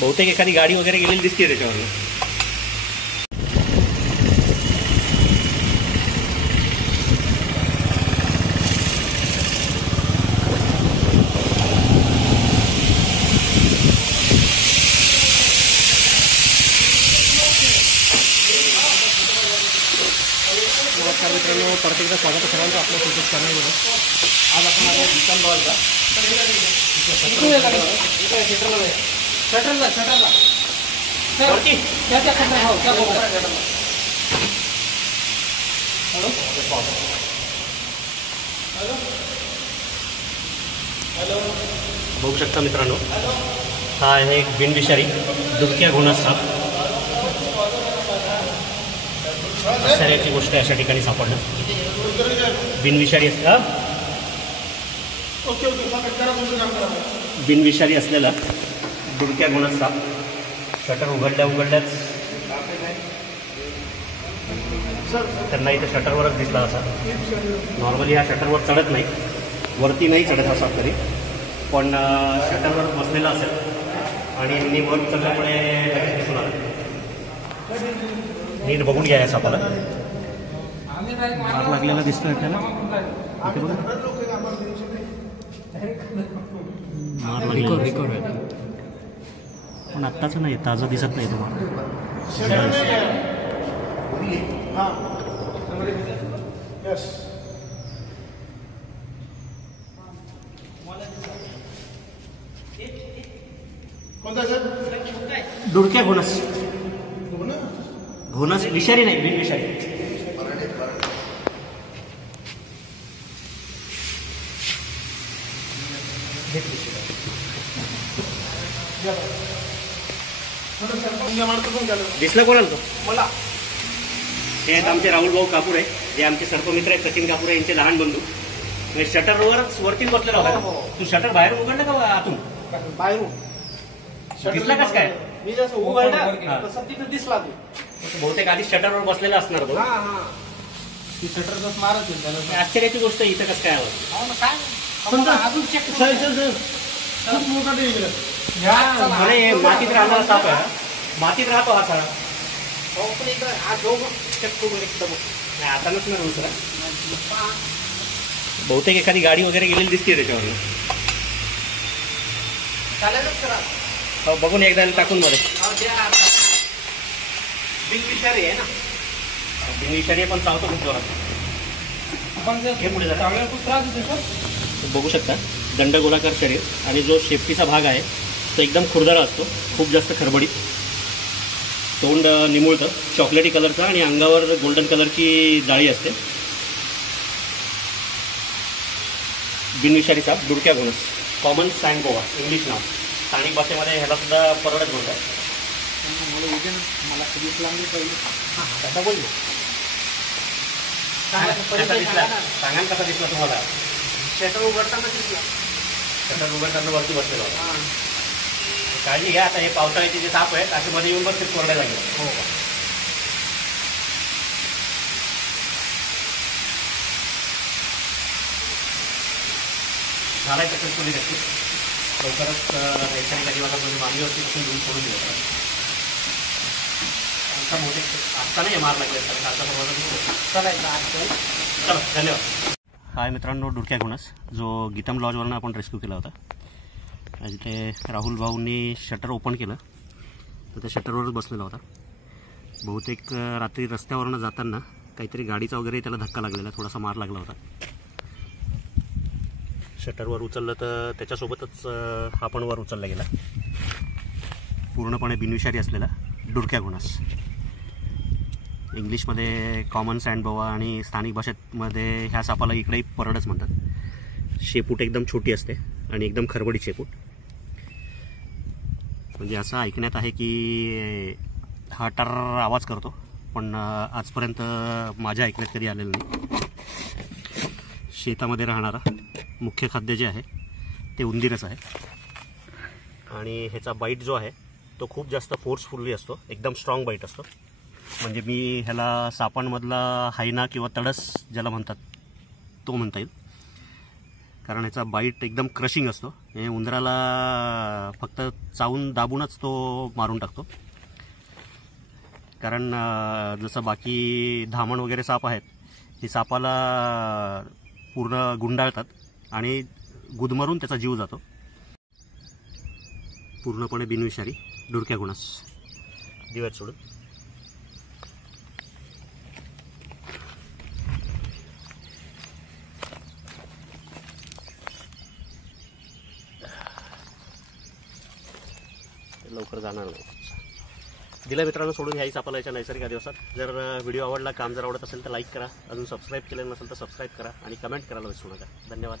बहुतेक एखादी गाडी वगैरे गेलेली दिसते त्याच्यावर. नमस्कार मित्रांनो, परत एकदा स्वागत आहे सर्वांचं आपल्या युट्यूब चॅनलवर. आज आपण आलो गीतम लॉजला. बघू शकता मित्रांनो, हा आहे एक बिनविषारी दुबक्या घोणस साप. आश्चर्याची गोष्ट अशा ठिकाणी सापडणं. बिनविषारी बिनविषारी असलेला दुबक्या घोणस साप. शटर उघडल्याच त्यांना इथे शटरवरच दिसला. असा नॉर्मली हा शटरवर चढत नाही, वरती नाही चढत असा तरी, पण शटरवर बसलेला असेल आणि मी वर उचलल्यामुळे दिसून आलं. नीट बघून घ्या या सापाला. मार लागलेला दिसतोय आपल्याला. पण आत्ताच नाही, ताजा दिसत नाही तुम्हाला. दुडक्या घोणस. घोणस विषारी नाही, बिनविषारी. दिसला कोणाला तो? मला. हे आहेत आमचे राहुल भाऊ कापूर आहे, जे आमचे सर्पमित्र आहेत. सचिन कापूर आहे यांचे लहान बंधू. शटरवरच वरती बसलेला होता. तू शटर बाहेर उघडलं का आतून? बाहेरून. दिसला कस काय? मी जसं उघडलं तसं तिथे दिसला तू. बहुतेक आधी शटरवर बसलेला असणार तो. शटर जस मारत. आश्चर्याची गोष्ट इथं कसं काय म्हणे मातीत राहणारा साप आहे. मातीत राहतो हा सगळा. आता नसणार दुसरा. बहुतेक एखादी गाडी वगैरे गेलेली दिसते त्याच्यावर. बघून एकदा टाकून मध्ये. बिनविषारी आहे ना. बिनविषारी पण चावतो खूप जोरात. हे पुढे बघू शकता, दंडगोलाकार शरीर आणि जो शेपटीचा भाग आहे तो एकदम खुरदरा असतो, खूप जास्त खरबडीत. तोंड निमुळतं, चॉकलेटी कलरचा, आणि अंगावर गोल्डन कलरची जाळी असते. बिनविषारी साप, दुडक्या घोणस, कॉमन सँड बोवा इंग्लिश नाव. स्थानिक भाषेमध्ये ह्याला सुद्धा परवडत म्हणतात. मला कसा बोललो सांगा कसा दिसला तुम्हाला? शटर उघडताना दिसला. शटर उघडताना वरती बसलेला होता. काळजी घ्या. आता हे पावसाळ्याचे जे साप आहेत असे मध्ये येऊन बसते कोरड्या जागे. हो. झालाय सक्सेसफुली नक्की. लवकरच रेशनिंग अजिबात मांडीवरती बसून घेऊन सोडून दिलं. आत्ता नाही मार लागले तर चला. धन्यवाद. हाय मित्रांनो, दुडक्या घोणस जो गीतम लॉजवरनं आपण रेस्क्यू केला होता. आज इथे राहुल भाऊंनी शटर ओपन केलं तर त्या शटरवरच बसलेला होता. बहुतेक रात्री रस्त्यावरनं जाताना काहीतरी गाडीचा वगैरे त्याला धक्का लागलेला, थोडासा मार लागला होता. शटरवर उचललं तर त्याच्यासोबतच हा पण वर उचलला गेला. पूर्णपणे बिनविषारी असलेला दुडक्या घोणस. इंग्लिशमध्ये कॉमन सँड बोवा आणि स्थानिक भाषेमध्ये ह्या सापाला इकडेही परडच म्हणतात. शेपूट एकदम छोटी असते आणि एकदम खरबडी शेपूट. म्हणजे असं ऐकण्यात आहे की हा टर्र आवाज करतो, पण आजपर्यंत माझ्या ऐकण्यात कधी आलेलं नाही. शेतामध्ये राहणारा मुख्य खाद्य जे आहे ते उंदीरच आहे. आणि ह्याचा बाईट जो आहे तो खूप जास्त फोर्सफुली असतो, एकदम स्ट्रॉंग बाईट असतो. म्हणजे मी ह्याला सापांमधला हायना किंवा तडस ज्याला म्हणतात तो म्हणता येईल, कारण ह्याचा बाईट एकदम क्रशिंग असतो. हे उंदराला फक्त चावून दाबूनच तो मारून टाकतो. कारण जसं बाकी धामण वगैरे साप आहेत, ती सापाला पूर्ण गुंडाळतात आणि गुदमरून त्याचा जीव जातो. पूर्णपणे बिनविषारी डुरक्या गुणास दिव्यात सोडून. लवकर जाणार नाही. दिला मित्रांनो सोडून ह्याही सापाला याच्या नैसर्गिक दिवसात. जर व्हिडिओ आवडला, काम जर आवडत असेल तर लाईक करा. अजून सबस्क्राईब केलेलं नसेल तर सबस्क्राईब करा आणि कमेंट करायला विसरू नका. धन्यवाद.